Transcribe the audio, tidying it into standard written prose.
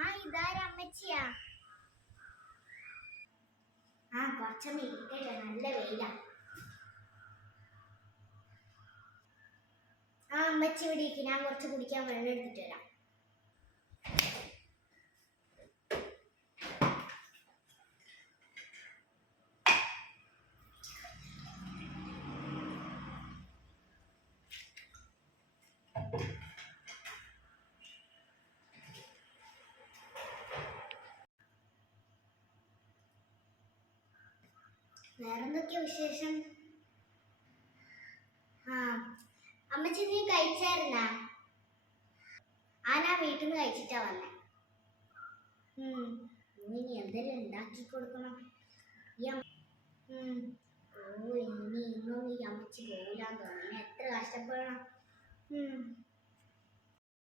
ആ ഇതാരാ അമ്മച്ചിയാ? ആ കുറച്ചൊന്നും ഇരിക്കട്ടെ, നല്ല വെയിലാ. ആ അമ്മച്ചി ഇവിടെ ഇരിക്കും, ഞാൻ കുറച്ച് കുടിക്കാൻ വെള്ളം എടുത്തിട്ട് വരാം. വേറെന്തൊക്കെയാ വിശേഷം? ആ അമ്മച്ചി നീ കഴിച്ചായിരുന്നാ? ആ ഞാൻ വീട്ടിൽ നിന്ന് കഴിച്ചിട്ടാ വന്നേ. ഇനി എന്തെങ്കിലും ഉണ്ടാക്കി കൊടുക്കണം. ഓ ഇനി ഇന്നും ഈ അമ്മച്ചി പോകില്ലാന്ന് തോന്നുന്നു. എത്ര കഷ്ടപ്പെടണം.